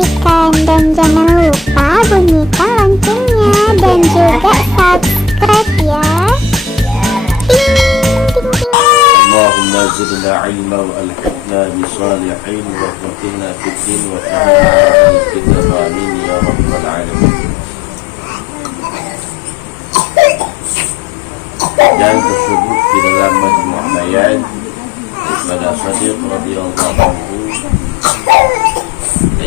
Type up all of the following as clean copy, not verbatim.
saksikan dan jangan lupa bunyikan loncengnya dan juga subscribe ya. Ting, ting, ting. Allahumma zidna ilma wa alhiqna bisalihin wa qina fiddin wa ta'ala amin ya rabbal alamin. Dan tersebut di dalam majmu' bayan pada Shadiq radhiyallahu anhu,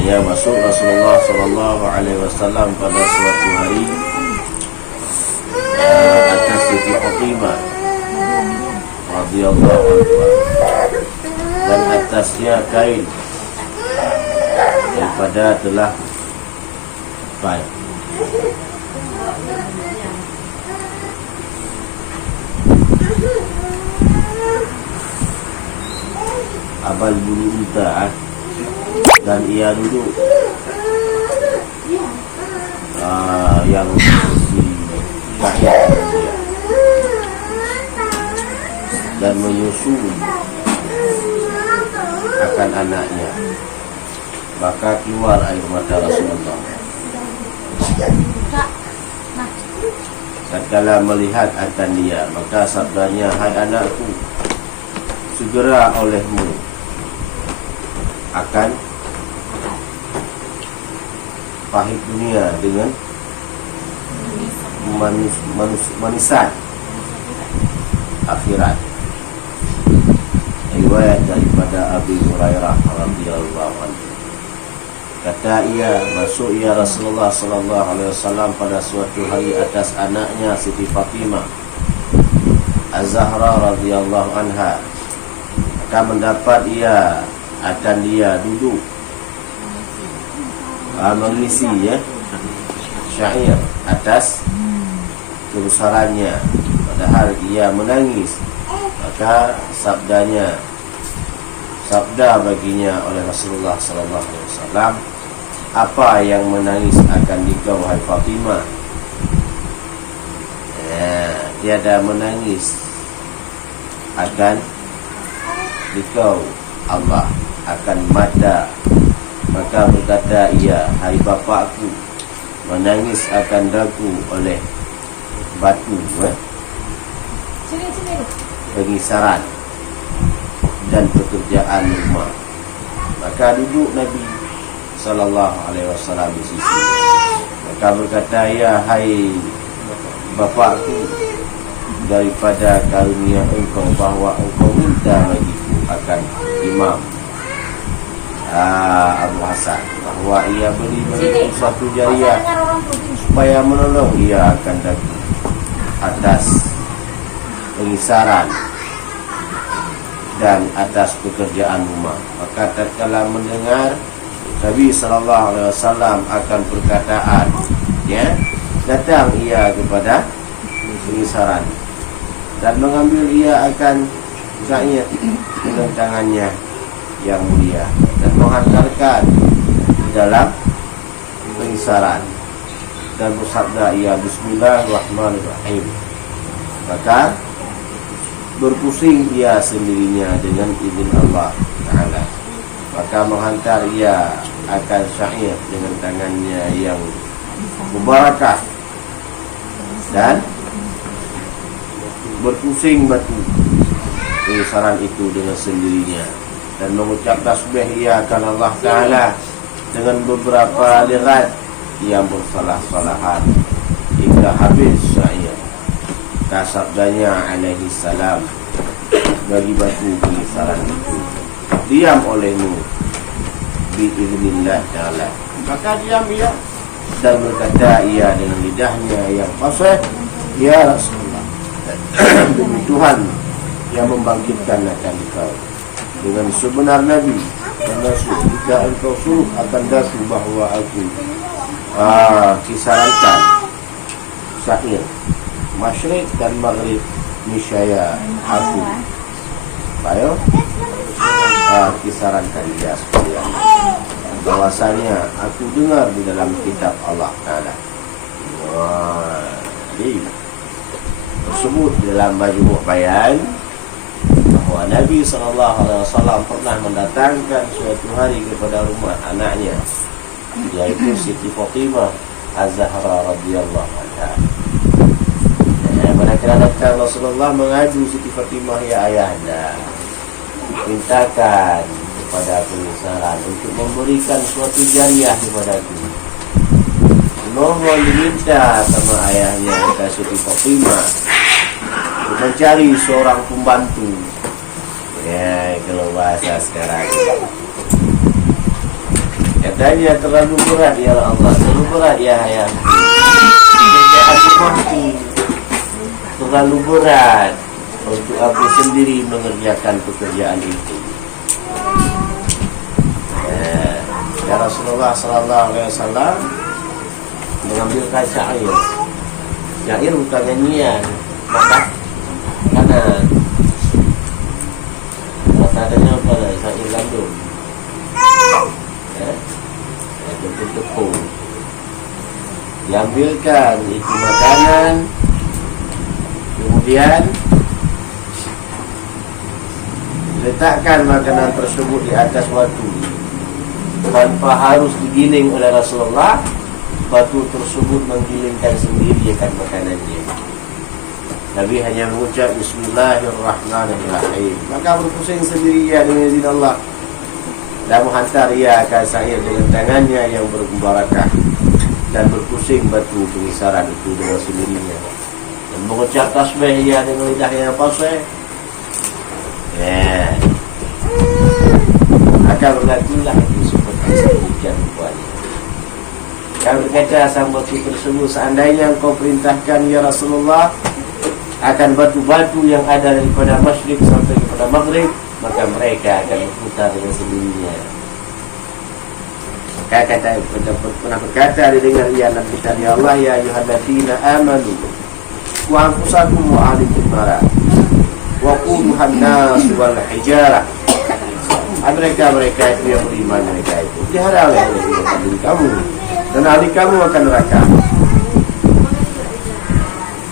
yang masuk Rasulullah sallallahu alaihi wasallam pada suatu hari atas Siti Fatimah radhiyallahu anha, dan atasnya kain daripada telah baik. Abal bulu unta, dan ia duduk yang si syahid dia, dan menyusu akan anaknya, maka keluar air mata Rasulullah. Tatkala melihat akan dia, maka sabdanya, "Hai anakku, segera olehmu akan pahit dunia dengan manisan akhirat." Riwayat daripada Abi Hurairah radhiyallahu anhu. Kata ia, masuk ia Rasulullah sallallahu alaihi wasallam pada suatu hari atas anaknya Siti Fatimah Az-Zahra radhiyallahu anha. Maka mendapat ia akan dia duduk mengisi syair atas kebesarannya, padahal ia menangis. Maka sabda baginya oleh Rasulullah sallallahu alaihi wasallam, "Apa yang menangis akan dikau, hai Fatimah?" Tiada menangis akan dikau, Allah akan mada. Maka berkata ia, "Hai bapakku, menangis akan daku oleh batu pengisaran dan pekerjaan rumah." Maka duduk Nabi sallallahu alaihi wasallam di sisi. Maka berkata ia, "Hai bapakku, daripada karunia engkau bahwa engkau minta bagiku akan Imam Abu Hasan, bahwa ia beri suatu jariah supaya menolong ia akan daku atas pengisaran dan atas pekerjaan rumah." Maka tatkala mendengar Nabi sallallahu alaihi wasallam akan perkataan, datang ia kepada pengisaran dan mengambil ia akan syair dengan tangannya yang mulia dan menghantarkan di dalam pengisaran, dan bersabda ia, "Bismillahirrahmanirrahim." Maka berpusing ia sendirinya dengan izin Allah Ta'ala. Maka menghantar ia akan syair dengan tangannya yang mubarakah, dan berpusing batu pengisaran itu dengan sendirinya, dan mengucap tasbih ia akan Allah Ta'ala dengan beberapa lirat yang bersalah-salahan hingga habis syair. Kasabdanya alaihi salam bagi batu pengisaran itu, "Diam olehmu biiznillah Ta'ala." Maka diam ia, dan berkata ia dengan lidahnya yang fasih, "Ya Rasulullah, demi Tuhan yang membangkitkan akan engkau dengan sebenar Nabi, karena jika engkau suruh akan daku bahwa aku kisarankan syair masyrik dan maghrib, niscaya aku ayo kisarankan dia sekalian, bahwasanya aku dengar di dalam kitab Allah Ta'ala." Jadi tersebut dalam majmu' bayan bahwa Nabi SAW pernah mendatangkan suatu hari kepada rumah anaknya yaitu Siti Fatimah Az-Zahra radhiyallahu anha. Manakala datang Rasulullah mengadu Siti Fatimah, ya ayahanda, mintakan kepada pengesaran untuk memberikan suatu jariah kepadaku. Mohon diminta sama ayahnya Siti Fatimah untuk mencari seorang pembantu. Ya, kalau bahasa sekarang katanya terlalu berat ya Allah, terlalu berat ya ayah. Pekerjaan rumahku terlalu berat untuk aku sendiri mengerjakan pekerjaan itu. Ya Rasulullah sallallahu alaihi wasallam mengambil kaca air. Syair bukan nyanyian, maka kanan. Rasanya apa? Syair gandum. Tepung. Diambilkan itu makanan, kemudian letakkan makanan tersebut di atas batu tanpa harus digiling oleh Rasulullah. Batu tersebut menggilingkan sendiri akan makanannya. Nabi hanya mengucap Bismillahirrahmanirrahim, maka berpusing sendiri ya dengan izin Allah dan menghantar ia akan syair dengan tangannya yang berbarakah, dan berpusing batu pengisaran itu dengan sendirinya, dan mengucap tasbih ia dengan lidahnya yang fasih. Akan berlakulah itu seperti sekian rupanya. Kau berkata sang batu tersebut, seandainya engkau perintahkan ya Rasulullah akan batu-batu yang ada daripada masyrik sampai kepada maghrib, maka mereka akan berputar dengan sendirinya. Maka kata pernah berkata didengar ia dalam kitab ya Allah, ya ayyuhalladzina amanu wa anfusakum wa ahlikum nara wa quduhan nas wal hijarah. Mereka itu yang beriman, mereka itu dihara oleh kamu dan ahli kamu akan neraka.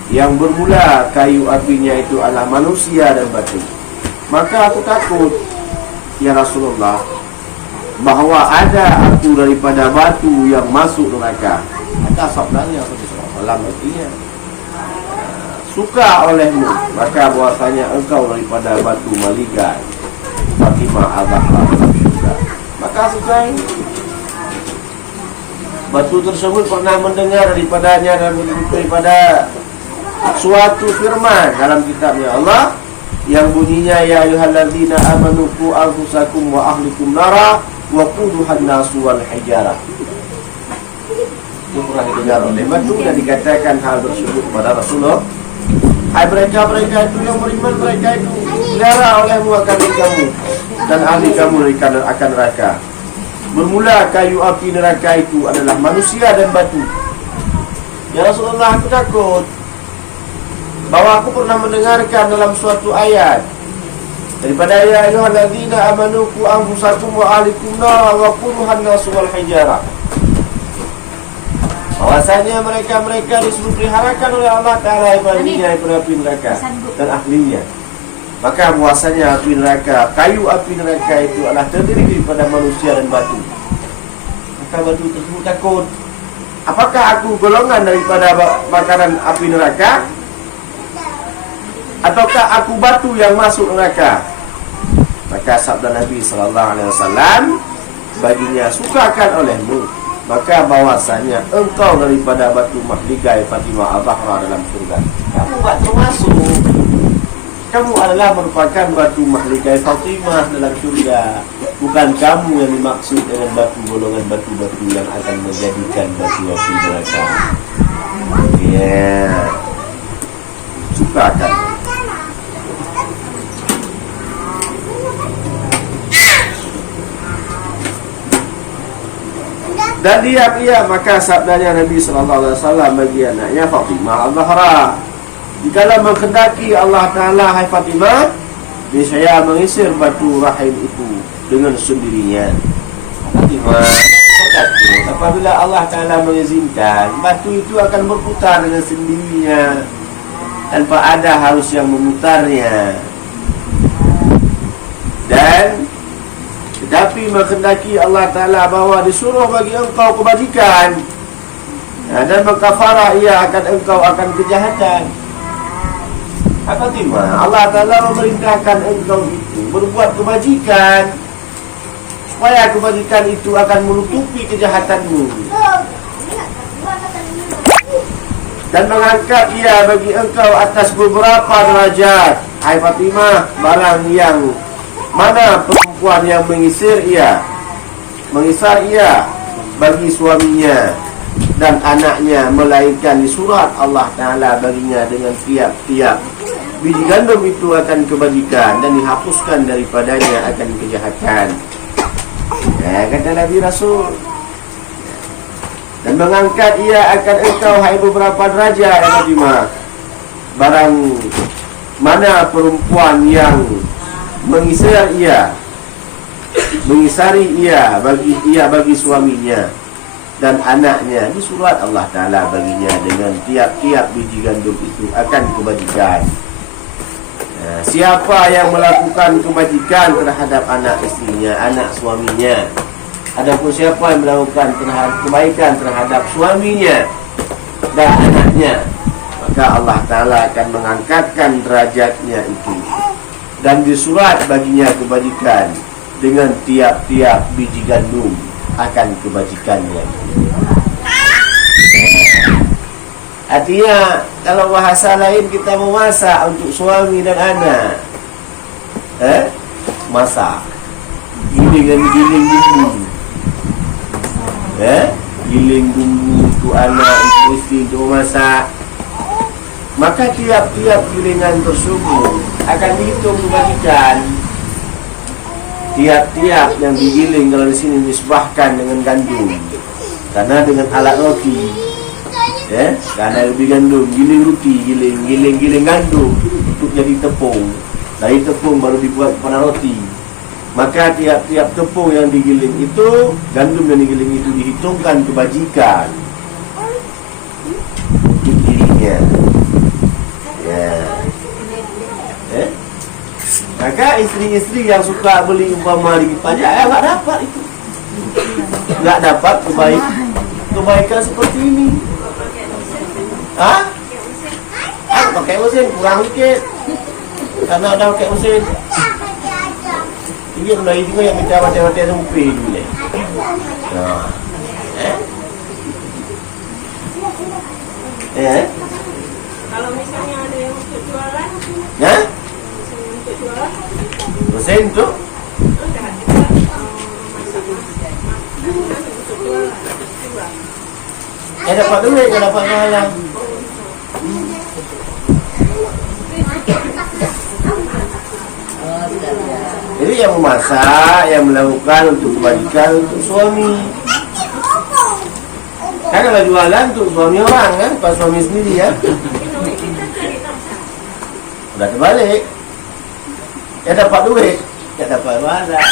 Yang bermula kayu apinya itu adalah manusia dan batu. Maka aku takut ya Rasulullah bahawa ada aku daripada batu yang masuk neraka. Kata sabdanya Rasulullah artinya suka olehmu, maka bahwasanya engkau daripada batu maligai Fatimah Az-Zahra dalam syurga. Maka selesai. Batu tersebut pernah mendengar daripadanya dan daripada suatu firman dalam kitabnya Allah yang bunyinya ya ayyuhalladzina amanu qu anfusakum wa ahlikum nara wa quduhan nasu wal hijarah. Itu pernah didengar oleh batu dan dikatakan hal tersebut kepada Rasulullah. Hai mereka itu yang beriman, mereka itu dilara olehmu akan kamu dan ahli kamu akan neraka. Bermula kayu api neraka itu adalah manusia dan batu. Ya Rasulullah, aku takut bahwa aku pernah mendengarkan dalam suatu ayat daripada ya ayyuhalladzina amanu qu anfusakum wa ahlikum nara wa quduhan nas wal hijarah, bahwasanya mereka disuruh peliharakan oleh Allah Ta'ala ibadahnya api neraka dan ahlinya. Maka bahwasanya api neraka, kayu api neraka itu adalah terdiri daripada manusia dan batu. Maka batu tersebut takut, apakah aku golongan daripada makanan api neraka ataukah aku batu yang masuk neraka? Maka sabda Nabi SAW, baginya sukakan olehmu, maka bahwasanya engkau daripada batu mahligai Fatimah Az-Zahra dalam surga. Kamu batu masuk, kamu adalah merupakan batu mahligai Fatimah dalam surga. Bukan kamu yang dimaksud dengan batu golongan batu-batu yang akan menjadikan batu api neraka. Sukakan. Dan dia maka sabdanya Nabi SAW bagi anaknya Fatimah Az-Zahra, jikalau menghendaki Allah Ta'ala, hai Fatimah, niscaya mengisir batu rahim itu dengan sendirinya. Fatimah takut apabila Allah Ta'ala mengizinkan, batu itu akan berputar dengan sendirinya tanpa ada harus yang memutarnya. Dan tapi menghendaki Allah Ta'ala bahawa disuruh bagi engkau kebajikan, dan mengkafarah ia engkau akan kejahatan. Fatimah, Allah Ta'ala memerintahkan engkau itu berbuat kebajikan, supaya kebajikan itu akan menutupi kejahatanmu, dan mengangkat ia bagi engkau atas beberapa derajat. Hai Fatimah, barang yang mana perempuan yang mengisar ia bagi suaminya dan anaknya, melainkan di surat Allah Ta'ala baginya dengan tiap-tiap biji gandum itu akan kebajikan, dan dihapuskan daripadanya akan kejahatan. Kata Nabi Rasul, dan mengangkat ia akan engkau hai beberapa derajat. Fatimah, barang mana perempuan yang mengisari ia bagi suaminya dan anaknya, di surat Allah Ta'ala baginya dengan tiap-tiap biji gandum itu akan kebajikan. Siapa yang melakukan kebajikan terhadap anak istrinya, anak suaminya, adapun siapa yang melakukan kebaikan terhadap suaminya dan anaknya, maka Allah Ta'ala akan mengangkatkan derajatnya itu, dan disurat baginya kebajikan dengan tiap-tiap biji gandum akan kebajikannya. Artinya, kalau bahasa lain kita memasak untuk suami dan anak, masak, giling bumbu, giling bumbu untuk anak, untuk isteri, untuk masak. Maka tiap-tiap gilingan tersebut akan dihitung kebajikan. Tiap-tiap yang digiling, kalau di sini disebahkan dengan gandum, karena dengan alat roti, karena lebih gandum, giling roti, giling gandum untuk jadi tepung. Dari tepung baru dibuat kepada roti. Maka tiap-tiap tepung yang digiling itu, gandum yang digiling itu dihitungkan kebajikan untuk dirinya. Maka istri-istri yang suka beli umpama di pajak, nggak dapat itu, nggak dapat kebaikan seperti ini. Pakai mesin kurang sedikit, karena udah pakai mesin. Ini mulai juga yang minta mati-mati sempi dulu. Kalau misalnya ada yang untuk jualan, mesin tu dapat duit, dapat jualan. Jadi yang memasak, yang melakukan untuk kebajikan untuk suami. Kan kalau jualan untuk suami orang kan, bukan suami sendiri ya. Udah terbalik. Dia dapat duit, dia dapat jualan.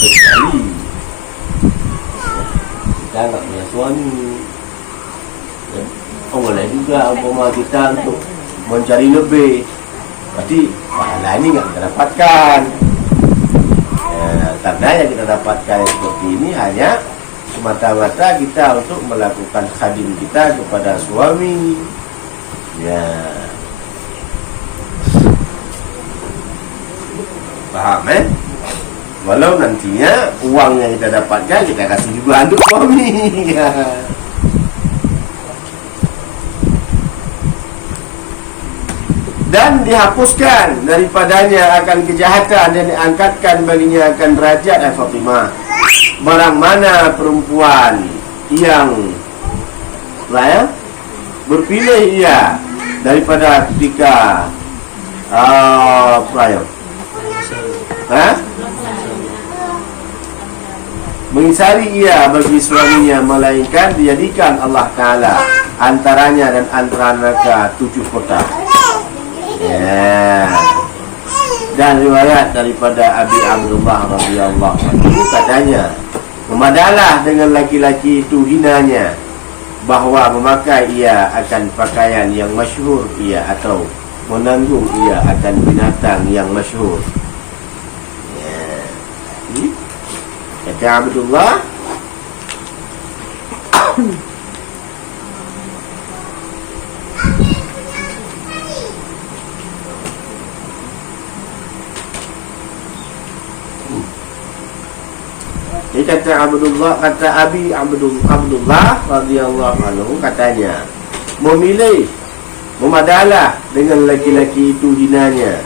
Sekali kita tak punya suami. Boleh juga umpama kita untuk mencari lebih, berarti pahala ini nggak kita dapatkan. Karena yang kita dapatkan seperti ini hanya semata-mata kita untuk melakukan khadim kita kepada suami. Paham Walau nantinya uang yang kita dapatkan kita kasih juga untuk suami. Dan dihapuskan daripadanya akan kejahatan, dan diangkatkan baginya akan derajat. Fatimah, barang mana perempuan yang berpilih ia daripada ketika mengisari ia bagi suaminya, melainkan dijadikan Allah Ta'ala antaranya dan antara neraka 7 kota. Dan riwayat daripada Abi Abdullah radhiyallahu anhu katanya, memadalah dengan laki-laki itu hinanya, bahawa memakai ia akan pakaian yang masyhur ia atau menanggung ia akan binatang yang masyhur. Kata Abdullah, dia kata Abdullah, kata Abi Abdullah radhiyallahu anhu, katanya, memilih, memadalah dengan laki-laki itu hinanya,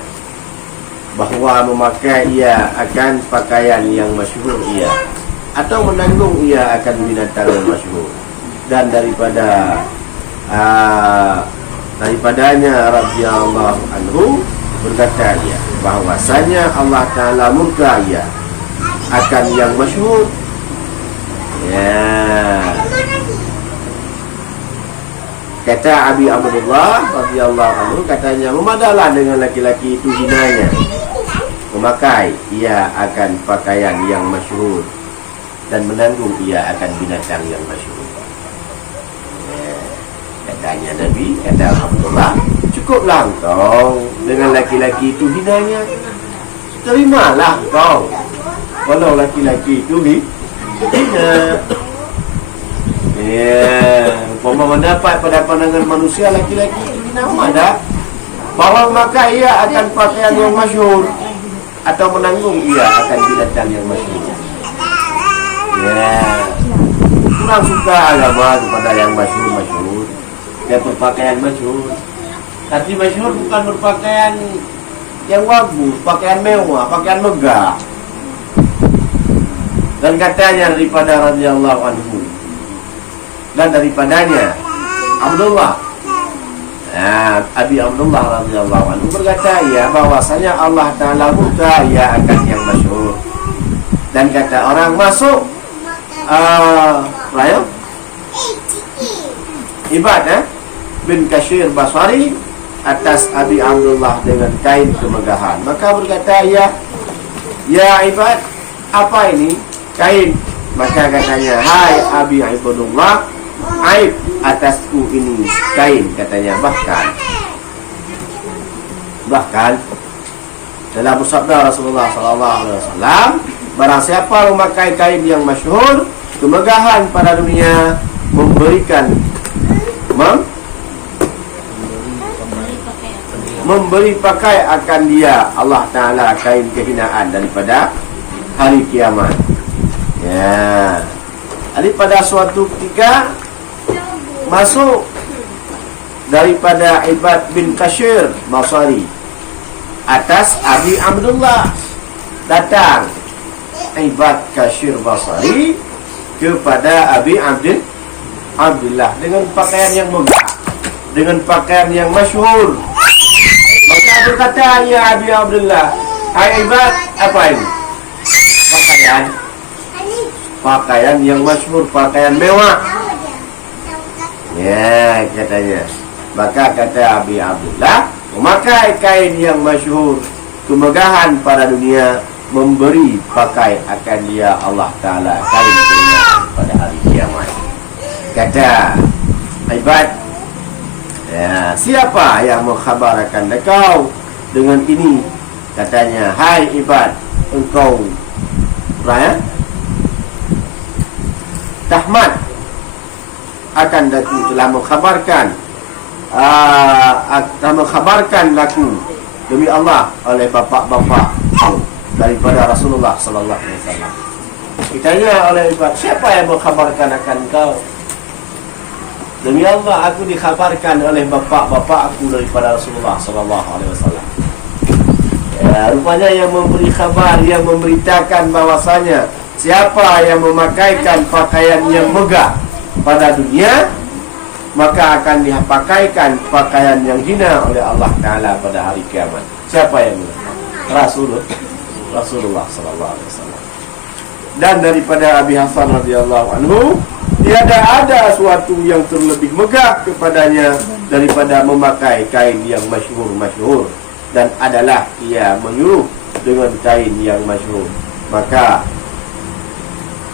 bahawa memakai ia akan pakaian yang masyhur ia, atau menanggung ia akan binatang yang masyhur. Dan daripadanya radhiyallahu anhu berkata dia, bahwasanya Allah Ta'ala murka ia akan yang masyhur. Kata Abi Abdullah radhiyallahu anhu, katanya, memadalah dengan laki-laki itu hinanya, memakai ia akan pakaian yang masyhur, dan menanggung ia akan binatang yang masyhur. Katanya Nabi, kata Abdullah, cukuplah engkau dengan laki-laki itu hinanya, terimalah engkau walau laki-laki itu hina. Umpama mendapat pada pandangan manusia laki-laki itu hina, ada bahawa maka ia akan pakaian yang masyhur, atau menanggung ia akan binatang yang masyhur. Kurang suka agama kepada yang masyhur. Dia berpakaian masyhur. Arti masyhur bukan berpakaian yang bagus, pakaian mewah, pakaian megah. Dan katanya daripada radhiyallahu anhu, dan daripadanya Abdullah, Abi Abdullah radhiyallahu anhu berkata, ya, bahwasanya Allah Ta'ala murka ia akan yang masyhur. Dan kata orang masuk Ibad bin Kashir Basari atas Abi Abdullah dengan kain kemegahan. Maka berkata, ya Ibad, apa ini kain? Maka katanya, hai Abi Abdullah, aib atasku ini kain, katanya. Bahkan dalam sabda Rasulullah SAW, barang siapa memakai kain yang masyhur, kemegahan pada dunia, memberi pakai akan dia Allah Ta'ala kain kehinaan daripada hari kiamat. Daripada suatu ketika masuk daripada Ibad bin Kashir Basari atas Abi Abdullah, datang Ibad Kashir Basari kepada Abi Abdullah dengan pakaian yang megah, dengan pakaian yang masyhur. Maka berkata, ya Abi Abdullah, hai Ibad, apa ini? Pakaian yang masyhur, pakaian mewah. Katanya. Maka kata Abi Abdullah, memakai kain yang masyhur, kemegahan pada dunia, memberi pakai akan dia Allah Ta'ala kain kehinaan pada hari kiamat. Kata Ibad, siapa yang mengkhabarkan engkau dengan ini? Katanya, hai Ibad, engkau Tahmad akan daku telah mengkhabarkan laku demi Allah oleh bapa-bapa daripada Rasulullah sallallahu alaihi wasallam. Ditanya oleh Ibad, siapa yang mengkhabarkan akan kau? Demi Allah, aku dikhabarkan oleh bapa-bapa aku daripada Rasulullah sallallahu alaihi wasallam. Rupanya yang memberi khabar, yang memberitakan bahwasanya siapa yang memakaikan pakaian yang megah pada dunia, maka akan dipakaikan pakaian yang hina oleh Allah Ta'ala pada hari kiamat. Siapa yang Rasulullah sallallahu alaihi wasallam. Dan daripada Abi Hasan radhiyallahu anhu, tiada ada suatu yang terlebih megah kepadanya daripada memakai kain yang masyhur, dan adalah ia menyuruh dengan kain yang masyhur. Maka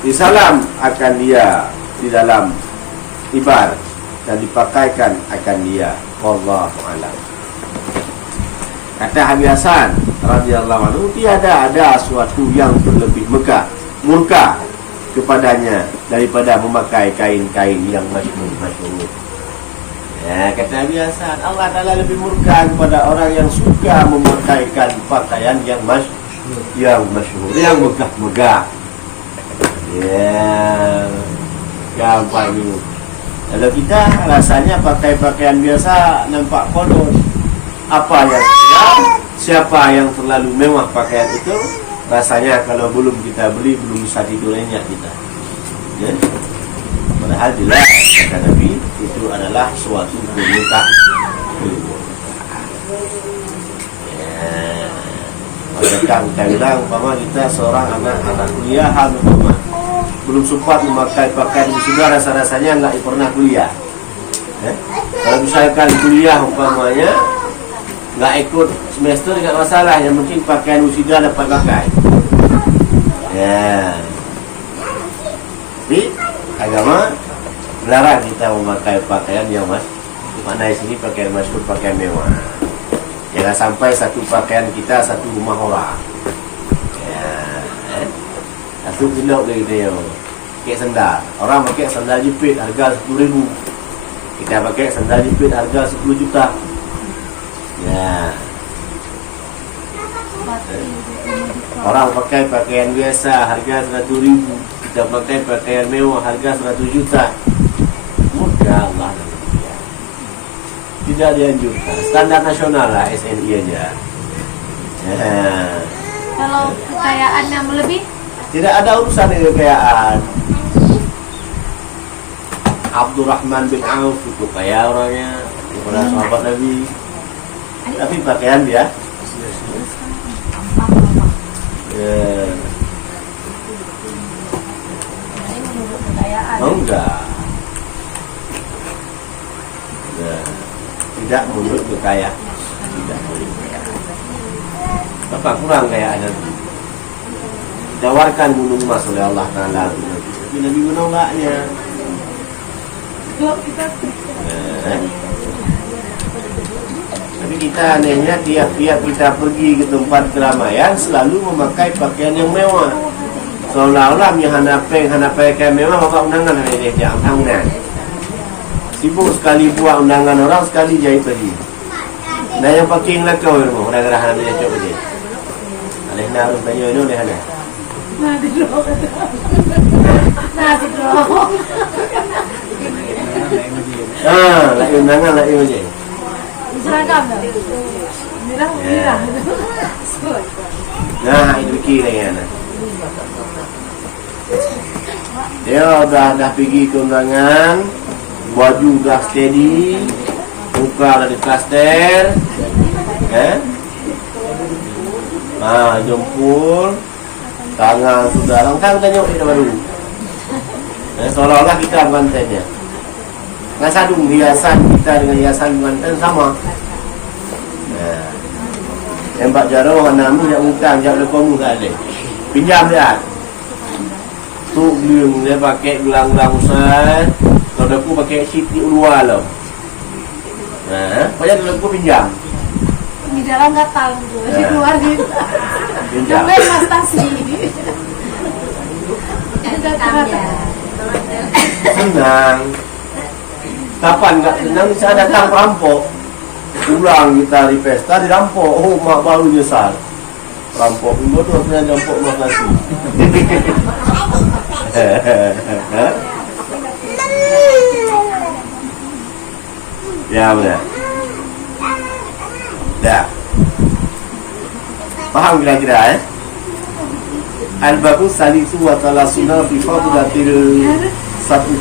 disalam akan dia di dalam ibar dan dipakaikan akan dia. Wallahu a'lam. Kata Habib Hasan radhiyallahu anhu, tiada ada suatu yang terlebih murka kepadanya daripada memakai kain-kain yang masyhur. Ya, kata Habib Hasan, Allah Ta'ala lebih murka kepada orang yang suka memakaikan pakaian yang masyhur, yang megah-megah. Ya, gampang ini. Kalau kita rasanya pakai pakaian biasa nampak kotor. Apa yang siapa yang terlalu mewah pakaian itu, rasanya kalau belum kita beli belum bisa tidur nyenyak kita. Ya. Padahal jelas kata Nabi itu adalah suatu kemuliaan. Macam kita bilang, umpama kita seorang anak kuliahan, umpama belum sempat memakai pakaian wisuda, rasa-rasanya nggak pernah kuliah. Kalau misalkan kuliah umpamanya nggak ikut semester tidak masalah, yang penting pakaian wisuda dapat pakai. Ya. Tapi agama melarang kita memakai pakaian yang makna di sini pakaian masyhur, pakaian mewah. Jangan sampai satu pakaian kita satu rumah orang. Ya. Satu jelok lagi dia. Pakai sandal. Orang pakai sandal jepit harga 10,000. Kita pakai sandal jepit harga 10 juta. Ya. Orang pakai pakaian biasa harga 100,000. Kita pakai pakaian mewah harga 100 juta. Mudah Allah. Tidak dianjurkan. Standar nasional lah, SNI aja. Ya. Kalau kekayaan yang lebih, tidak ada urusan dengan kekayaan. Abdurrahman bin Auf itu kaya orangnya, kepada sahabat Nabi. Tapi pakaian dia. Ya. Oh, enggak. Ya. Tidak menurut kekayaan. Tidak menurut kekayaan. Bapak kurang kekayaannya. Ditawarkan gunung emas oleh Allah Ta'ala, tapi Nabi menolaknya. Tapi kita anehnya tiap-tiap kita pergi ke tempat keramaian selalu memakai pakaian yang mewah. Seolah-olah hanapai kain mewah, bapak undangan hari ini undangan. Sibuk sekali buat undangan orang, sekali jahit tadi. Dan yang pakai ngelakau ya, orang-orang hana dia cok tadi. Alehna harus tanya ini oleh hana. nasi draw. Lagi undangan lagi aja. Seragam dah. Merah. Nah, itu kira ya. Dia dah pergi ke undangan, baju dah steady, muka dah diplaster, jempol, tangan sudah langkah tanya kita baru. Seolah-olah kita pengantinnya. Ngasadung hiasan kita dengan hiasan pengantin sama. Yang Pak Jaro namu yang utang jauh lekomu tak ada. Pinjam dia. Tu gelang dia pakai gelang-gelang besar. Kalau aku pakai siti luar lah. Pokoknya dulu aku pinjam. Di dalam gatal tu, di luar gitu. Pinjam. Sampai mas tasi. Senang. Kapan enggak senang bisa datang perampok. Pulang kita di pesta dirampok. Oh, mak baru nyesal. Perampok minggu tu sebenarnya rampok mas nasi. Ya benar. Dah. Faham kira-kira Al-Babu Salisu wa Talasuna fi Fadlatil Satu.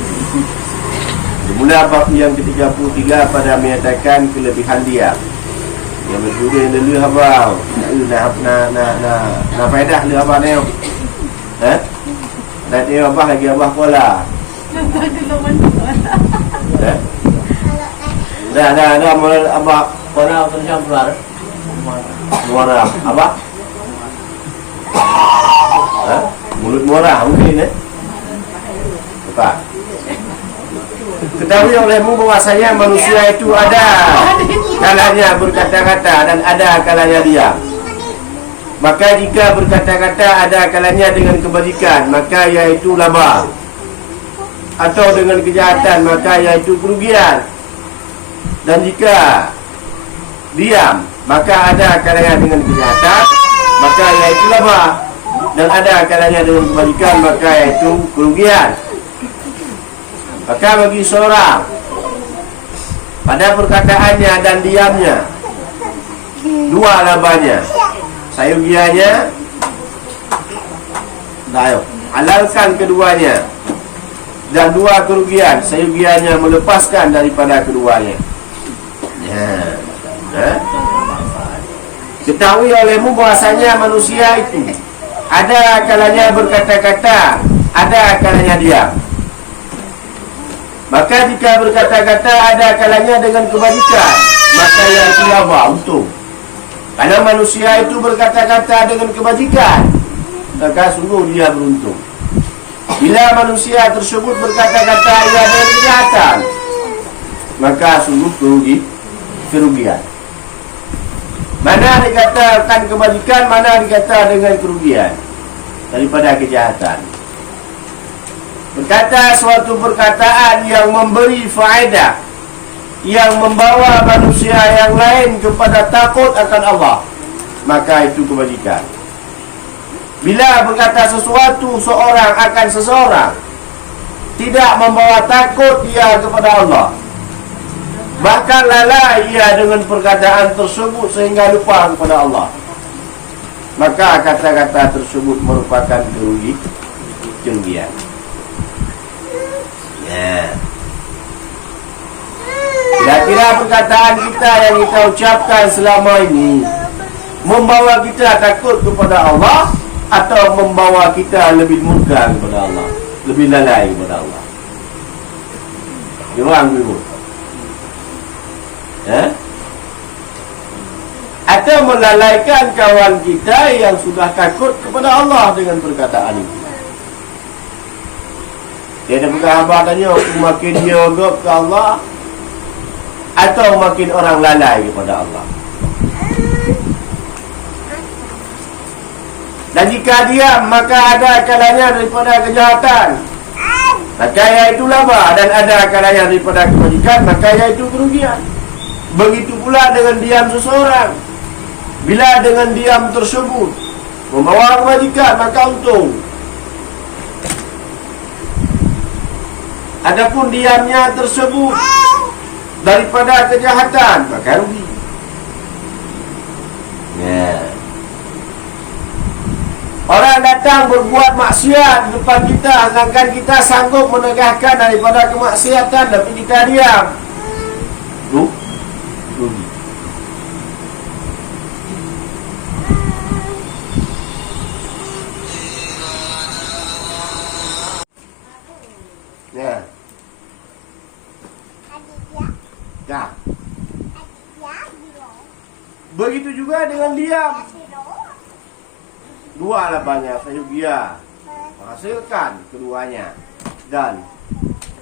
Mula bab yang ke-33 pada menyatakan kelebihan dia. Yang berjudul dulu habau. Nak faedah lu apa ni? Dan dia abah lagi abah pola. Dah mulai abah pola atau campur. Muara abah. Mulut muara mungkin Apa? Ketahui olehmu bahwasanya manusia itu ada kalanya berkata-kata dan ada kalanya diam. Maka jika berkata-kata ada kalanya dengan kebajikan, maka iaitu laba. Atau dengan kejahatan, maka iaitu kerugian. Dan jika diam, maka ada kalanya dengan kejahatan, maka iaitu laba. Dan ada kalanya dengan kebajikan, maka iaitu kerugian. Maka bagi seorang pada perkataannya dan diamnya dua labanya, sayugianya, halalkan keduanya, dan dua kerugian, sayugianya melepaskan daripada keduanya. Ketahui olehmu bahasanya manusia itu ada kalanya berkata-kata, ada kalanya diam. Maka jika berkata-kata ada kalanya dengan kebajikan, maka ia itu laba, untung. Kalau manusia itu berkata-kata dengan kebajikan, maka sungguh dia beruntung. Bila manusia tersebut berkata-kata ia dengan kejahatan, maka sungguh kerugian. Mana dikatakan kebajikan, mana dikata dengan kerugian daripada kejahatan. Berkata suatu perkataan yang memberi faedah, yang membawa manusia yang lain kepada takut akan Allah, maka itu kebajikan. Bila berkata sesuatu seorang akan seseorang, tidak membawa takut dia kepada Allah, bahkan lalai ia dengan perkataan tersebut sehingga lupa kepada Allah, maka kata-kata tersebut merupakan kerugian. Kira-kira perkataan kita yang kita ucapkan selama ini membawa kita takut kepada Allah atau membawa kita lebih murka kepada Allah, lebih lalai kepada Allah? Diorang dulu. Atau melalaikan kawan kita yang sudah takut kepada Allah dengan perkataan itu. Dia ada berkhabar tanya, makin dia agak ke Allah atau makin orang lalai kepada Allah. Dan jika diam, maka ada kalanya daripada kejahatan, maka iaitu laba. Dan ada kalanya daripada kebajikan, maka iaitu kerugian. Begitu pula dengan diam seseorang. Bila dengan diam tersebut membawa kebajikan, maka untung. Adapun diamnya tersebut daripada kejahatan, maka rugi. Orang datang berbuat maksiat di depan kita, sedangkan kita sanggup menegahkan daripada kemaksiatan, tapi kita diam, rugi. Begitu juga dengan diam. Dua labanya, sayugia, menghasilkan keduanya, dan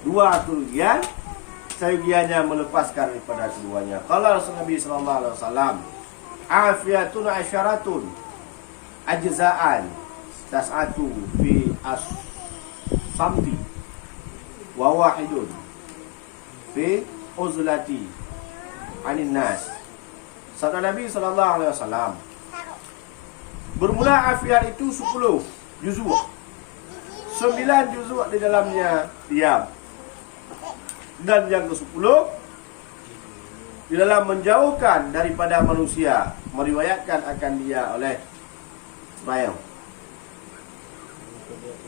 dua kerugian, sayugianya melepaskan daripada keduanya. Qala Nabi sallallahu alaihi wasallam, afiyatun asyaratun ajza'an tas'atu fi as-samti wa wahidun fi uzlati anin nas. Sabda Nabi sallallahu alaihi wasallam, bermula afiat itu 10 juzuk. 9 juzuk di dalamnya diam. Dan yang ke-10 di dalam menjauhkan daripada manusia, meriwayatkan akan dia oleh Ismail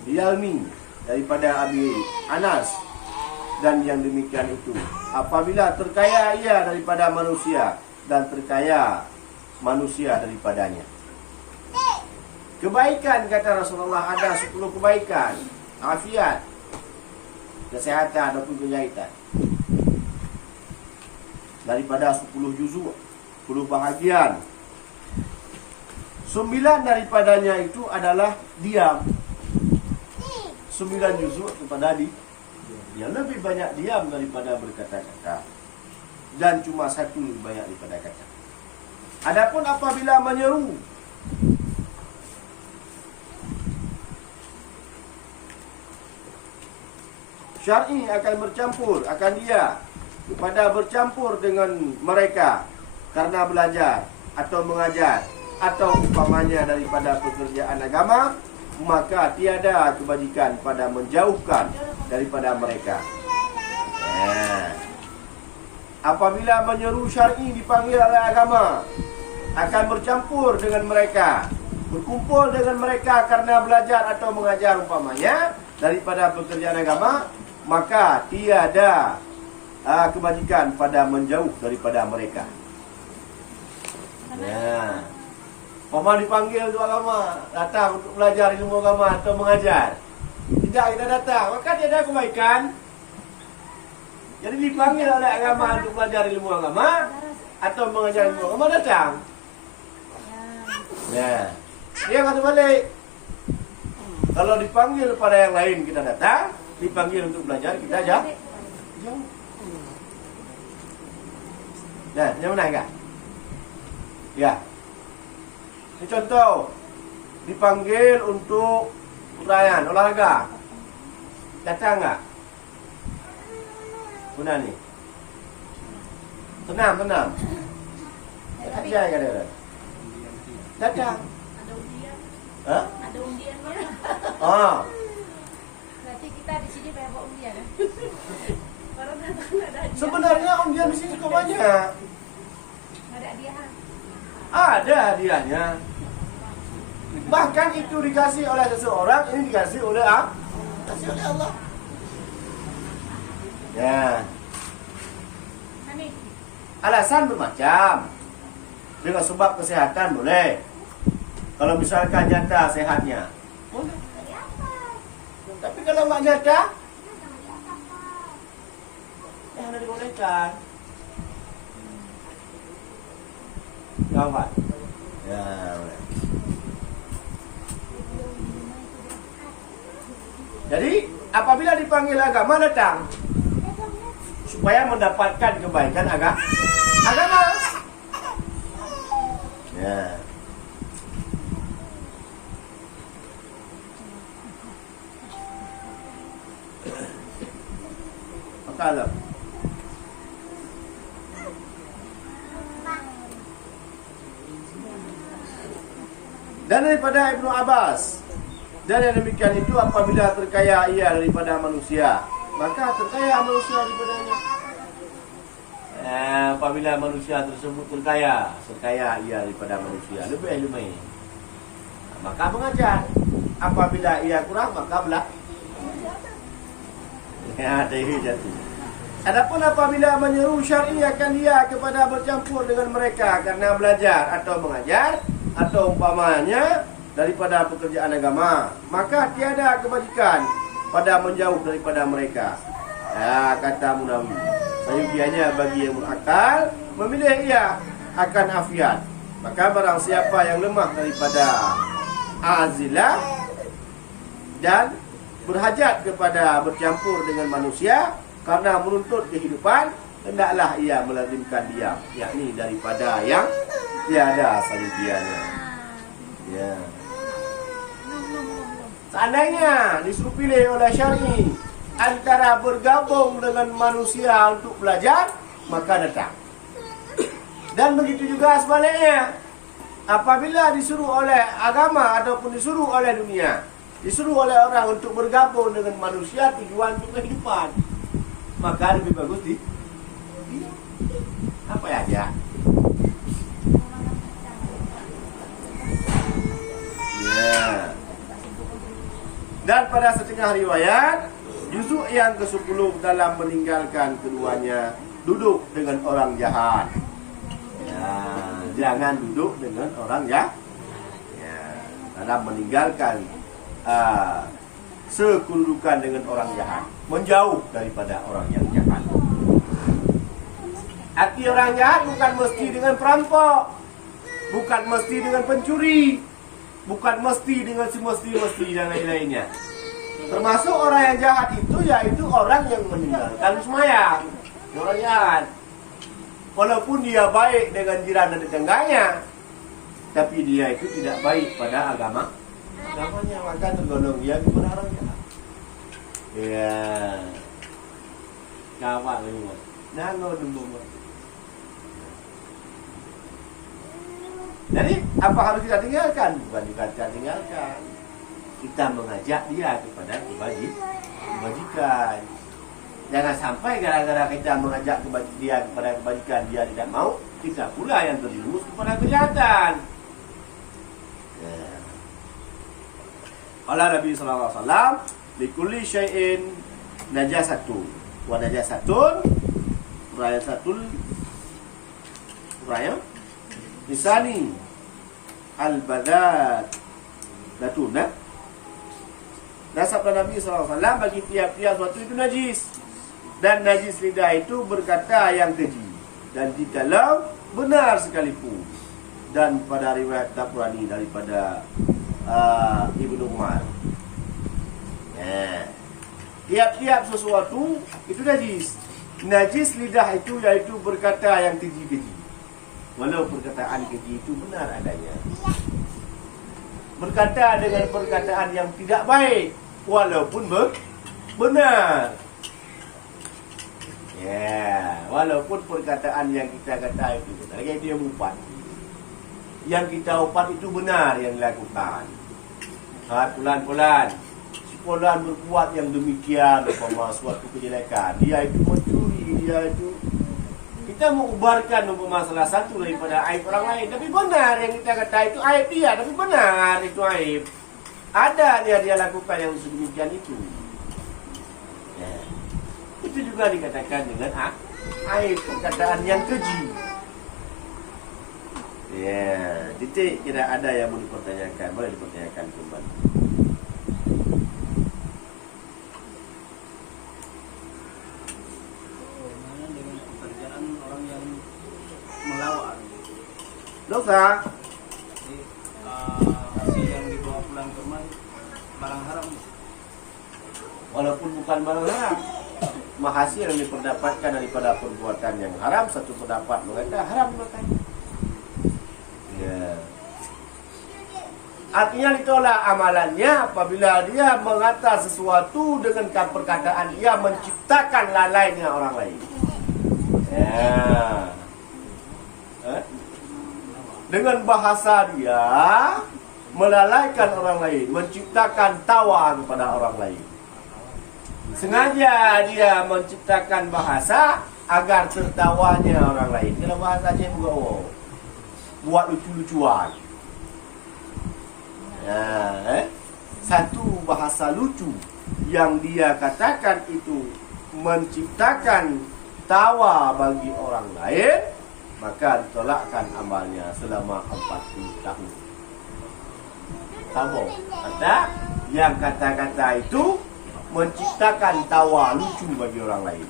Yalmi daripada Abi Anas. Dan yang demikian itu apabila terkaya ia daripada manusia dan terkaya manusia daripadanya. Kebaikan, kata Rasulullah, ada 10 kebaikan, afiat, kesehatan ataupun kejahitan. Daripada 10 juzuk, 10 bahagian. 9 daripadanya itu adalah diam. 9 juzuk kepada dia lebih banyak diam daripada berkata-kata. dan cuma satu lebih banyak daripada kacang. Adapun apabila menyeru syar'i akan bercampur, akan dia kepada bercampur dengan mereka karena belajar atau mengajar atau umpamanya daripada pekerjaan agama, maka tiada kebajikan pada menjauhkan daripada mereka. Apabila menyeru syar'i dipanggil oleh agama, akan bercampur dengan mereka, berkumpul dengan mereka karena belajar atau mengajar umpamanya daripada pekerjaan agama, maka tiada kebajikan pada menjauh daripada mereka. Ya. Paman dipanggil untuk agama, datang untuk belajar ilmu agama atau mengajar. Tidak kita datang, maka tiada kebaikan. Jadi dipanggil oleh agama untuk belajar ilmu agama atau mengajar ilmu agama, datang. Ya. Dia kata balik. Kalau dipanggil pada yang lain kita datang, dipanggil untuk belajar kita jauh. Nah, yang mana enggak? Ya. Ini contoh, dipanggil untuk perayaan olahraga, datang enggak? Mana ni? Tenang. Tak ada kan dia? Datang. Ada undian. Hah? Ada undiannya. Berarti kita di sini banyak bawa undian ya? Orang datang ada hadiah. Sebenarnya undian di sini cukup banyak. Ada hadiah. Ada hadiahnya. Bahkan itu dikasih oleh seseorang, ini dikasih oleh dikasih oleh Allah. Ya. Amin. Alasan bermacam. Dengan sebab kesehatan boleh. Kalau misalkan nyata sehatnya, boleh. Tapi kalau tak nyata, yang dibolehkan. Kawan. Ya, boleh. Jadi, apabila dipanggil agama datang, supaya mendapatkan kebaikan agama. Ya. Makalah. Dan daripada Ibnu Abbas, dan yang demikian itu apabila terkaya ia daripada manusia, maka terkaya manusia daripadanya. Apabila manusia tersebut terkaya ia daripada manusia, lebih. Maka mengajar. Apabila ia kurang, maka belah. Ya, itu jatuh. Adapun apabila menyeru syar'i akan dia kepada bercampur dengan mereka karena belajar atau mengajar atau umpamanya daripada pekerjaan agama, maka tiada kebajikan pada menjauh daripada mereka. Ya, kata Munawi, sayudianya bagi yang berakal memilih ia akan afiat. Maka barang siapa yang lemah daripada azilah dan berhajat kepada bercampur dengan manusia karena menuntut kehidupan, hendaklah ia melazimkan diam, yakni daripada yang tiada sayudianya. Ya. Seandainya disuruh pilih oleh syar'i antara bergabung dengan manusia untuk belajar, maka datang. Dan begitu juga sebaliknya, apabila disuruh oleh agama ataupun disuruh oleh dunia, disuruh oleh orang untuk bergabung dengan manusia tujuan untuk kehidupan, maka lebih bagus di apa ya? Ya. Dan pada setengah riwayat, juzuk yang ke-10 dalam meninggalkan keduanya duduk dengan orang jahat. Ya, jangan duduk dengan orang jahat. Ya, dalam meninggalkan sekedudukan dengan orang jahat, menjauh daripada orang yang jahat. Arti orang jahat bukan mesti dengan perampok, bukan mesti dengan pencuri, bukan mesti dengan semesti-mesti dan lain-lainnya. Termasuk orang yang jahat itu yaitu orang yang meninggalkan sembahyang. Orang jahat. Walaupun dia baik dengan jiran dan tetangganya, tapi dia itu tidak baik pada agamanya, maka tergolong dia kepada orang jahat. Ya. Kawan ini. Nango dumbo. Jadi apa harus kita tinggalkan? Bukan kita tinggalkan. Kita mengajak dia kepada kebajikan. Jangan sampai gara-gara kita mengajak dia kepada kebajikan dia tidak mau, kita pula yang terjerumus kepada kejahatan. Qala Nabi sallallahu alaihi wasallam, likulli syai'in najasatun wa najasatun raya lisani al-badat latuna. Dan sabda Nabi sallallahu alaihi wasallam, bagi tiap-tiap sesuatu itu najis. Dan najis lidah itu berkata yang keji, dan jikalau benar sekalipun. Dan pada riwayat Tabrani daripada Ibnu Umar, tiap-tiap sesuatu itu najis. Najis lidah itu yaitu berkata yang keji-keji, walau perkataan keji itu benar adanya. Berkata dengan perkataan yang tidak baik, walaupun benar. Ya, walaupun perkataan yang kita kata itu benar, yang dia umpat, yang kita umpat itu benar yang dilakukan. Pulan-pulan, si pulan berbuat yang demikian, umpama suatu kejelekan, dia itu mencuri, dia itu, kita mengubarkan umpama salah satu daripada aib orang lain, tapi benar yang kita kata itu aib dia, tapi benar itu aib. Ada dia lakukan yang sedemikian itu. Ya. Itu juga dikatakan dengan aib, perkataan yang keji. Ya, titik tidak ada yang mau dipertanyakan, boleh dipertanyakan kembali. Bagaimana dengan pekerjaan orang yang melawan? Dosa. Jadi, hasil yang dibawa pulang ke rumah barang haram. Walaupun bukan barang haram, hasil yang diperdapatkan daripada perbuatan yang haram, satu pendapat mengatakan haram makan. Ya. Artinya ditolak amalannya apabila dia mengata sesuatu dengan perkataan dia menciptakan lalainya orang lain. Ya. Dengan bahasa dia melalaikan orang lain, menciptakan tawa kepada orang lain. Sengaja dia menciptakan bahasa agar tertawanya orang lain. Kalau bahasanya buat lucu-lucuan. Ya, satu bahasa lucu yang dia katakan itu menciptakan tawa bagi orang lain, maka ditolakkan amalnya selama 40 tahun. Tahu? Kata yang kata-kata itu menciptakan tawa lucu bagi orang lain.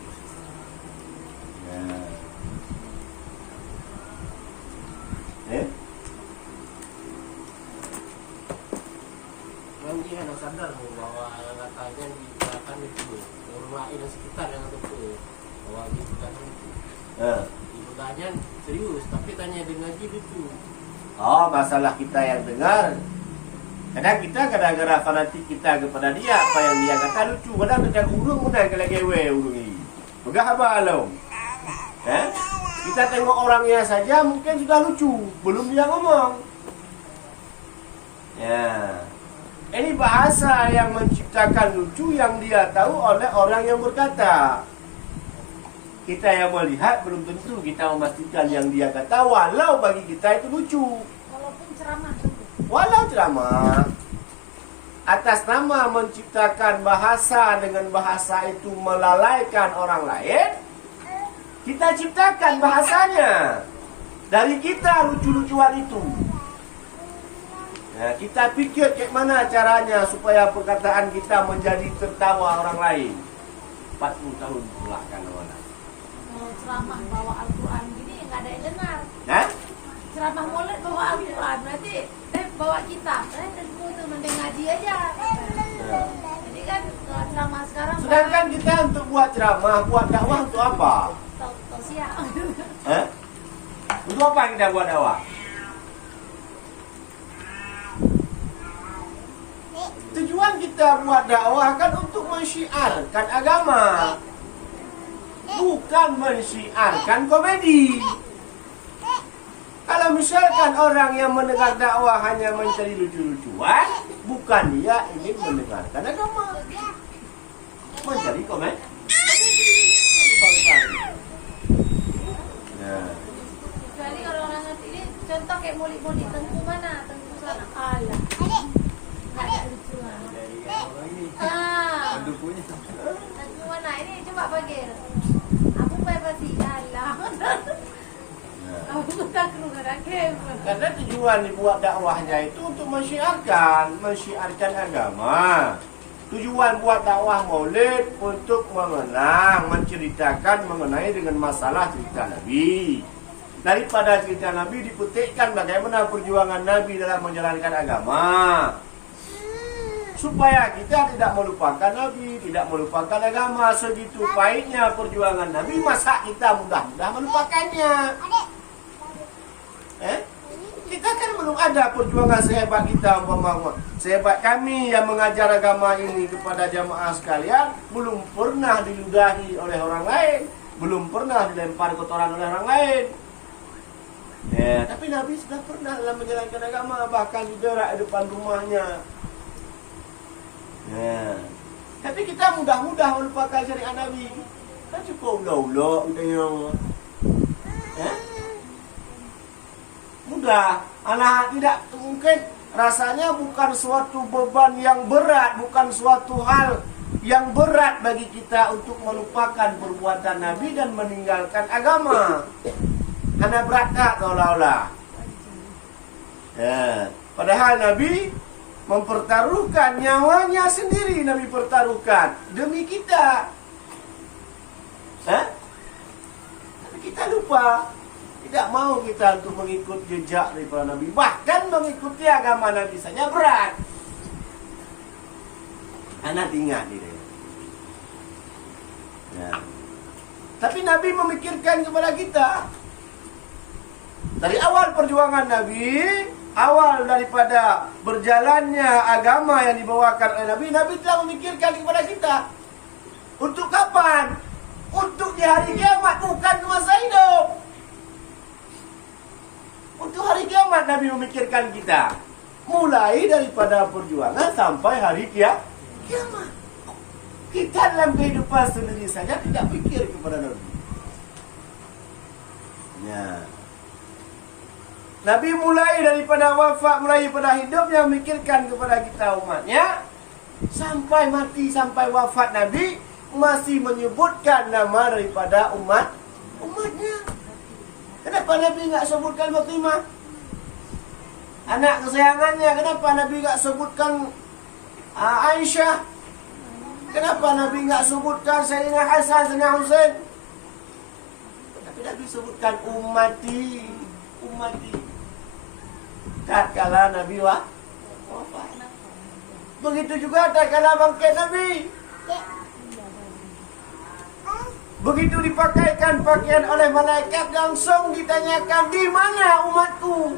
Yang dia harus sadar bahwa katanya dikatakan itu orang lain sekitar yang betul bahwa dia bukan itu. Ibu tanya serius, tapi tanya dengar gitu. Oh, masalah kita yang dengar. Kadang kita gara-gara fanatik kita kepada dia, apa yang dia kata lucu. Kadang dia urung benar kalau gewe urung ini. Begah apa alam? Kita tengok orangnya saja mungkin sudah lucu, belum dia ngomong. Ya. Ini bahasa yang menciptakan lucu yang dia tahu oleh orang yang berkata. Kita yang melihat belum tentu kita memastikan yang dia kata, walau bagi kita itu lucu. Walaupun ceramah. Walau ceramah. Atas nama menciptakan bahasa dengan bahasa itu melalaikan orang lain, kita ciptakan bahasanya. Dari kita lucu-lucuan itu. Nah, kita pikir kayak mana caranya supaya perkataan kita menjadi tertawa orang lain. 40 tahun belakang orang. Ceramah bawa Al-Quran gini nggak ada yang dengar. Nah? Ceramah mulai bawa Al-Quran berarti bawa kitab. Teman ngaji aja. Jadi kan ceramah sekarang. Sedangkan kita untuk buat ceramah, buat dakwah untuk apa? Tausiah. Untuk apa kita buat dakwah? Tujuan kita buat dakwah kan untuk mensyiarkan agama, bukan mensyiarkan komedi. Kalau misalkan orang yang mendengar dakwah hanya mencari lucu-lucuan, bukan dia ingin mendengarkan agama, mencari komedi. Kecuali kalau orang ngerti ini, contoh kayak mulik-mulik tengku mana? Tengku sana kalah. Nggak ada lucuan. Pendukungnya. Tengku mana? Ini coba panggil. Aku pasti kalah. Aku tak keluar game. Karena tujuan dibuat dakwahnya itu untuk mensyiarkan agama. Tujuan buat dakwah maulid untuk mengenang, menceritakan mengenai dengan masalah cerita Nabi. Daripada cerita Nabi dipetikkan bagaimana perjuangan Nabi dalam menjalankan agama. Supaya kita tidak melupakan Nabi, tidak melupakan agama. Segitu pahitnya perjuangan Nabi, masa kita mudah-mudah melupakannya? Kita kan belum ada perjuangan sehebat kita, sehebat kami yang mengajar agama ini kepada jamaah sekalian, belum pernah diludahi oleh orang lain, belum pernah dilempar kotoran oleh orang lain. Tapi Nabi sudah pernah dalam menjalankan agama, bahkan di depan rumahnya. Tapi kita mudah-mudah melupakan syariat Nabi. Kan cukup ulah-ulah mudah. Anak tidak mungkin, rasanya bukan suatu beban yang berat, bukan suatu hal yang berat bagi kita untuk melupakan perbuatan Nabi dan meninggalkan agama. Anak berat tak seolah-olah. Padahal Nabi mempertaruhkan nyawanya sendiri, Nabi pertaruhkan demi kita. Tapi kita lupa. Tidak mau kita untuk mengikut jejak daripada Nabi. Bahkan mengikuti agama Nabi saja berat. Anak ingat ini. Tapi Nabi memikirkan kepada kita. Dari awal perjuangan Nabi, awal daripada berjalannya agama yang dibawakan oleh Nabi, Nabi telah memikirkan kepada kita. Untuk kapan? Untuk di hari kiamat, bukan ke masa hidup. Untuk hari kiamat Nabi memikirkan kita. Mulai daripada perjuangan sampai hari kiamat. Kita dalam kehidupan sendiri saja tidak fikir kepada Nabi. Nabi mulai daripada wafat, mulai daripada hidupnya memikirkan kepada kita umatnya. Sampai mati, sampai wafat Nabi masih menyebutkan nama daripada umatnya. Kenapa Nabi enggak sebutkan Fatimah? Anak kesayangannya. Kenapa Nabi enggak sebutkan Aisyah? Kenapa Nabi enggak sebutkan Sayyidina Hasan, Sayyidina Husain? Tapi Nabi sebutkan ummati. Tak kala Nabi wafat. Begitu juga tak kala bangkit Nabi. Begitu dipakaikan pakaian oleh malaikat, langsung ditanyakan, di mana umatku?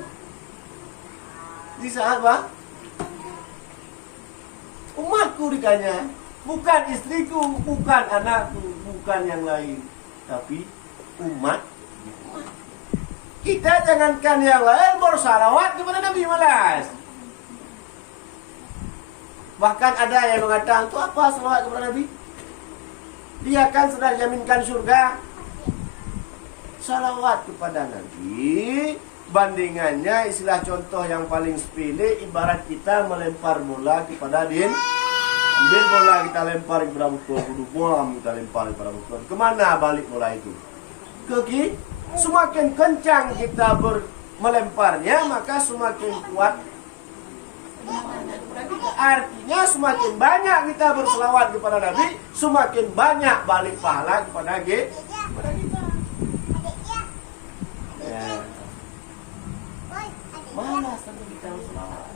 Di saat apa? Umatku ditanya. Bukan istriku, bukan anakku, bukan yang lain. Tapi umat. Kita jangankan yang lain, bersalawat kepada Nabi malas. Bahkan ada yang mengatakan, itu apa salawat kepada Nabi? Dia kan sudah jaminkan surga. Salawat kepada Nabi, bandingannya istilah contoh yang paling sepele, ibarat kita melempar bola kepada din. Ambil bola kita lempar kepada musuh, kita lempar kepada musuh. Kemana balik bola itu? Ke kiri. Semakin kencang kita melemparnya, maka semakin kuat. Artinya semakin banyak kita berselawat kepada Nabi, semakin banyak balik pahala kepada kita. Mana sampai kita berselawat?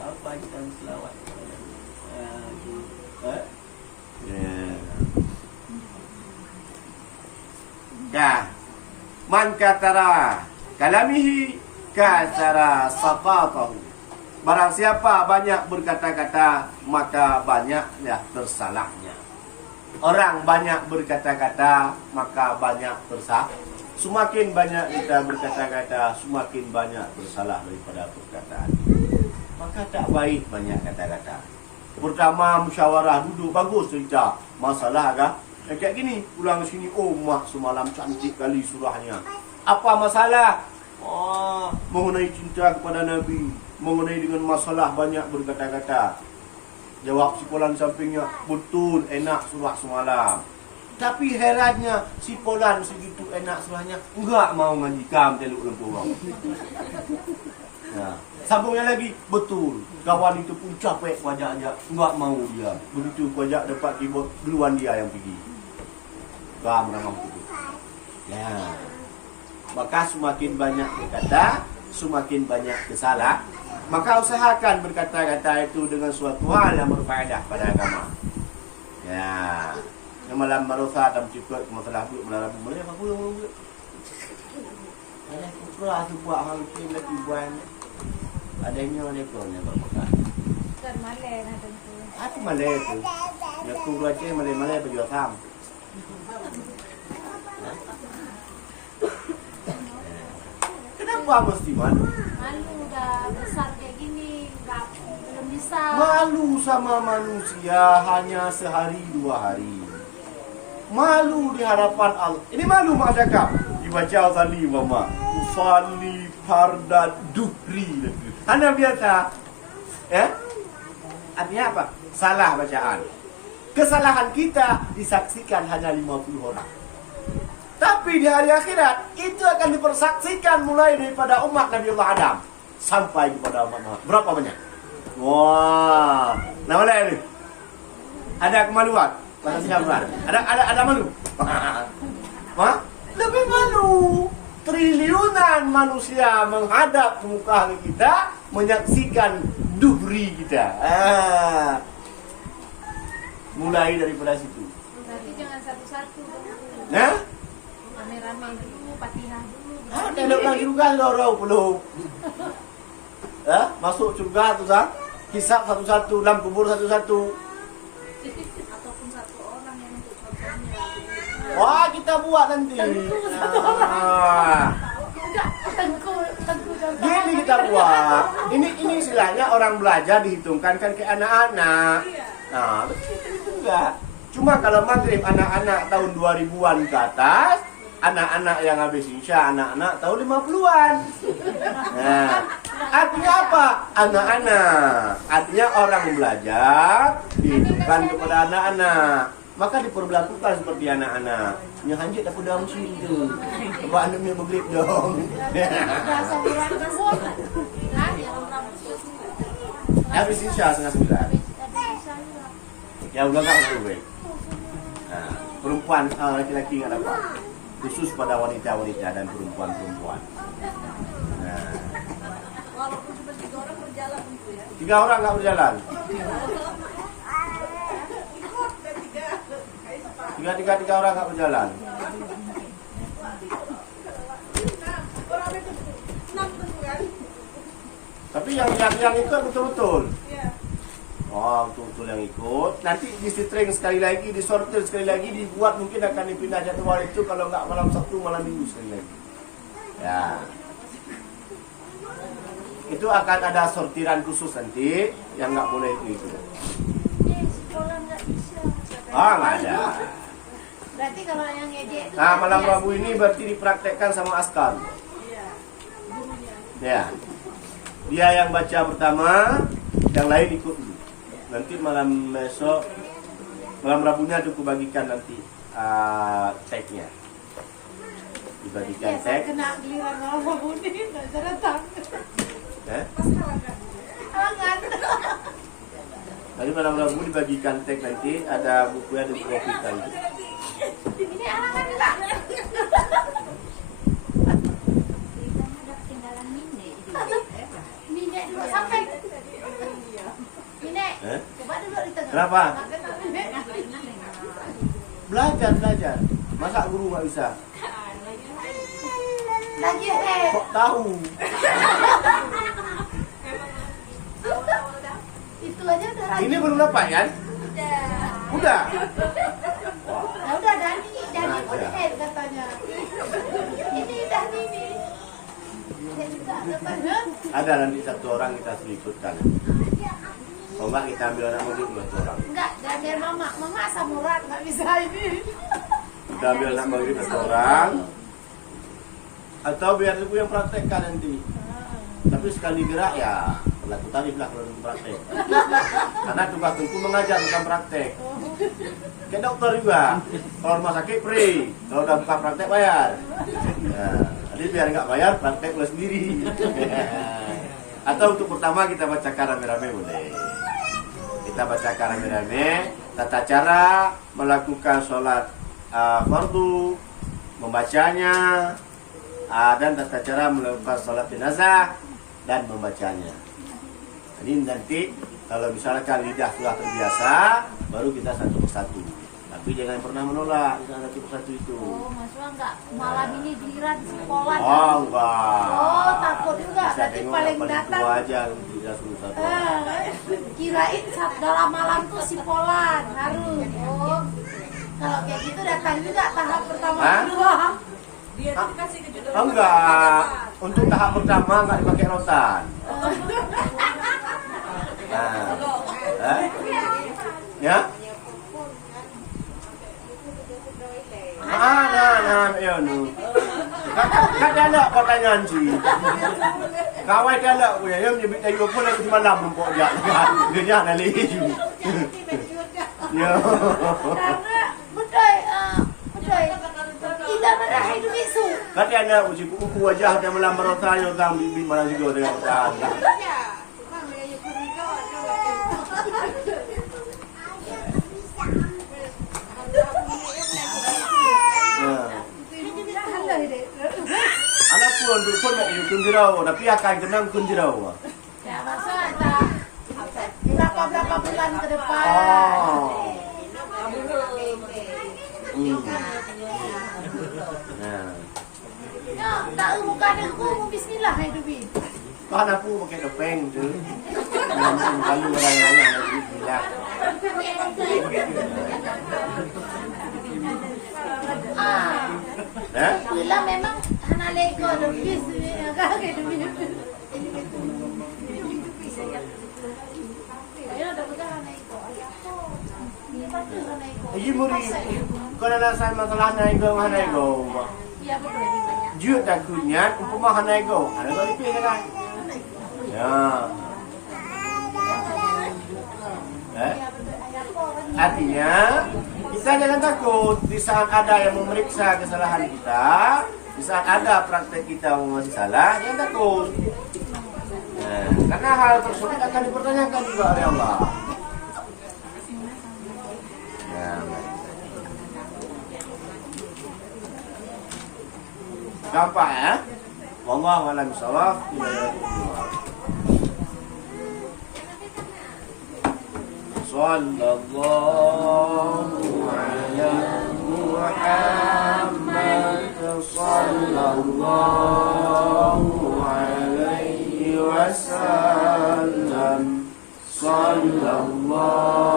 Apa kita berselawat kepada Nabi? Man katara kalamihi kasara saqatahu. Barang siapa banyak berkata-kata, maka banyaknya tersalahnya. Orang banyak berkata-kata, maka banyak tersalah. Semakin banyak kita berkata-kata, semakin banyak tersalah daripada perkataan. Maka tak baik banyak kata-kata. Pertama musyawarah, duduk bagus cerita. Masalah kah? Kayak gini, pulang sini, oh mak semalam cantik kali surahnya. Apa masalah? Oh, mengenai cinta kepada Nabi, mengenai dengan masalah banyak berkata-kata. Jawab si Polan sampingnya, betul enak surah semalam. Tapi herannya si Polan segitu enak surahnya, enggak mau ngaji kam teluk lempu orang. Nah, sambungnya lagi, betul kawan itu pun capek wajaknya, enggak mau dia. Begitu wajak dapat keyboard, duluan dia yang pergi. Kam ramah itu. Ya. Maka semakin banyak berkata, semakin banyak kesalah. Maka usahakan berkata-kata itu dengan suatu hal yang berfaedah pada agama. Ya. Yang malam marusa tam cikut masalah duit malam boleh apa pun boleh. Ada kurang tu buat hal itu lagi buat. Adanya ada kornya bermakan. Kan malai nak tentu. Apa malai tu? Ya ku dua cek malai berjual sam. Kenapa mesti malu? Malu dah besar kayak gini, belum bisa. Malu sama manusia hanya sehari dua hari. Malu di hadapan Allah. Ini malu mak cakap. Dibaca tadi mama. Usalli farda duhri. Hanya biasa. Ya? Artinya apa? Salah bacaan. Kesalahan kita disaksikan hanya 50 orang. Tapi di hari akhirat itu akan dipersaksikan mulai daripada umat Nabi Allah Adam sampai kepada umat Muhammad. Berapa banyak? Wah, nama lain ni. Ada kemaluan? Ada malu? Hah? Lebih malu. Triliunan manusia menghadap ke muka kita menyaksikan duhri kita. Mulai daripada situ. Tapi jangan satu-satu. Nah? Rame-rame dulu, Fatihah dulu. Ada orang surga orang belum. Masuk surga tu sah. Hisab satu-satu, dalam kubur satu-satu. Ataupun satu orang yang untuk contohnya. Wah, kita buat nanti. Tengku contoh. Gini kita buat. Ini istilahnya orang belajar dihitungkan kan ke anak-anak. Nah, betul juga. Cuma kalau maghrib anak-anak tahun 2000-an ke atas, anak-anak yang habis insya anak-anak tahun 50-an. Nah, artinya apa? Anak-anak. Artinya orang belajar dihitungkan kepada anak-anak. Maka diperlakukan seperti anak-anak. Yang hanjit aku dalam sini tu. Buat anaknya maghrib dong. Bahasa Quran semua. Habis insya setengah 9. Ya ulang tak boleh. Nah, perempuan laki-laki nggak dapat. Khusus pada wanita-wanita dan perempuan-perempuan. Nah. Walaupun cuma 3 orang berjalan gitu ya. 3 orang nggak berjalan. Tiga orang nggak berjalan. Tapi yang ikut betul-betul. Oh, betul-betul yang ikut. Nanti di-string sekali lagi, disortir sekali lagi, dibuat mungkin akan dipindah jadwal itu kalau nggak malam Sabtu, malam Minggu sekali lagi. Ya. Itu akan ada sortiran khusus nanti yang nggak boleh itu. Sekolah nggak bisa. Nggak ada. Berarti kalau yang ngejek itu. Nah, malam Rabu ini berarti dipraktekkan sama askar. Ya. Dia yang baca pertama, yang lain ikut dulu. Nanti malam besok, malam Rabunya aku bagikan nanti tagnya. Dibagikan tag. Kena giliran malam Rabu ini, nggak bisa datang. Halangan. Nanti malam Rabu dibagikan tag nanti, ada buku yang dikopikan. Ini halangan juga. Minyak dulu sampai. Minyak. Coba dulu di tengah. Kenapa? Belajar. Masa guru nggak bisa? Lagi Kok tahu? itu aja udah rajin. Ini belum dapat kan? Udah. Nah, udah Dani pun katanya. Ini Dani nih. Dia juga katanya. Ada nanti satu orang kita seliputkan. Oh enggak, kita ambil anak murid 2 orang. Enggak, dan mama asam urat nggak bisa ini. Kita ambil anak murid 2 orang. Atau biar ibu yang praktekkan nanti. Tapi sekali gerak ya berlaku tarif lah kalau untuk praktek. Karena tugas tungku mengajar bukan praktek. Kayak dokter juga. Kalau rumah sakit free, kalau udah buka praktek bayar. Nah, jadi biar nggak bayar praktek lo sendiri. Atau untuk pertama kita bacakan rame-rame boleh. Kita bacakan rame-rame tata cara melakukan sholat fardu, membacanya, dan tata cara melakukan sholat jenazah dan membacanya. Jadi nanti kalau misalkan lidah sudah terbiasa, baru kita satu persatu. Tapi jangan pernah menolak satu persatu itu. Oh, maksudnya enggak malam ini giliran sekolah. Oh enggak. Oh, takut juga. Bisa Berarti tengok paling yang datang. tua aja tidak suruh satu. Kirain saat dalam malam tuh si Polan harus. Oh, kalau kayak gitu datang juga tahap pertama Hah? kedua. Dia dikasih kejutan. Oh, enggak. Untuk tahap pertama enggak dipakai rotan. Nah. Ya? Nah, ya nu. Kan ada pertanyaan sih. Kawai dia ada, ya menyebut tayo pun aku malam numpuk dia. Dia nak laju. Ya. Karena bedai tidak merah hidup isu. Kan dia ada uji buku wajah dia malam merota yo tang bibi malam juga dengan tahan. Anak pun dukun nak kunjirau, tapi akan kenang kunjirau. Ya maksudnya berapa bulan ke depan. Oh. Ya, tak bukan aku bismillah hidupin. Kan aku pakai topeng tu. Langsung kalau orang-orang yang lagi bilang. Bila memang hana lego lebih agak hidupin. Ayo dah bukan hana ego. Iyi muri. Kau nak saya masalah nego hanego. Ya betul. Jut dan kunyat umpama hanego. Hanego lebih kan? Ya. Artinya kita jangan takut di saat ada yang memeriksa kesalahan kita, di saat ada praktek kita masih salah, jangan takut. Nah, karena hal tersebut akan dipertanyakan juga oleh Allah. Ya, gampang ya? Wallahu a'lam bishawab. Sallallahu ala Muhammad sallallahu alaihi wasallam sallallahu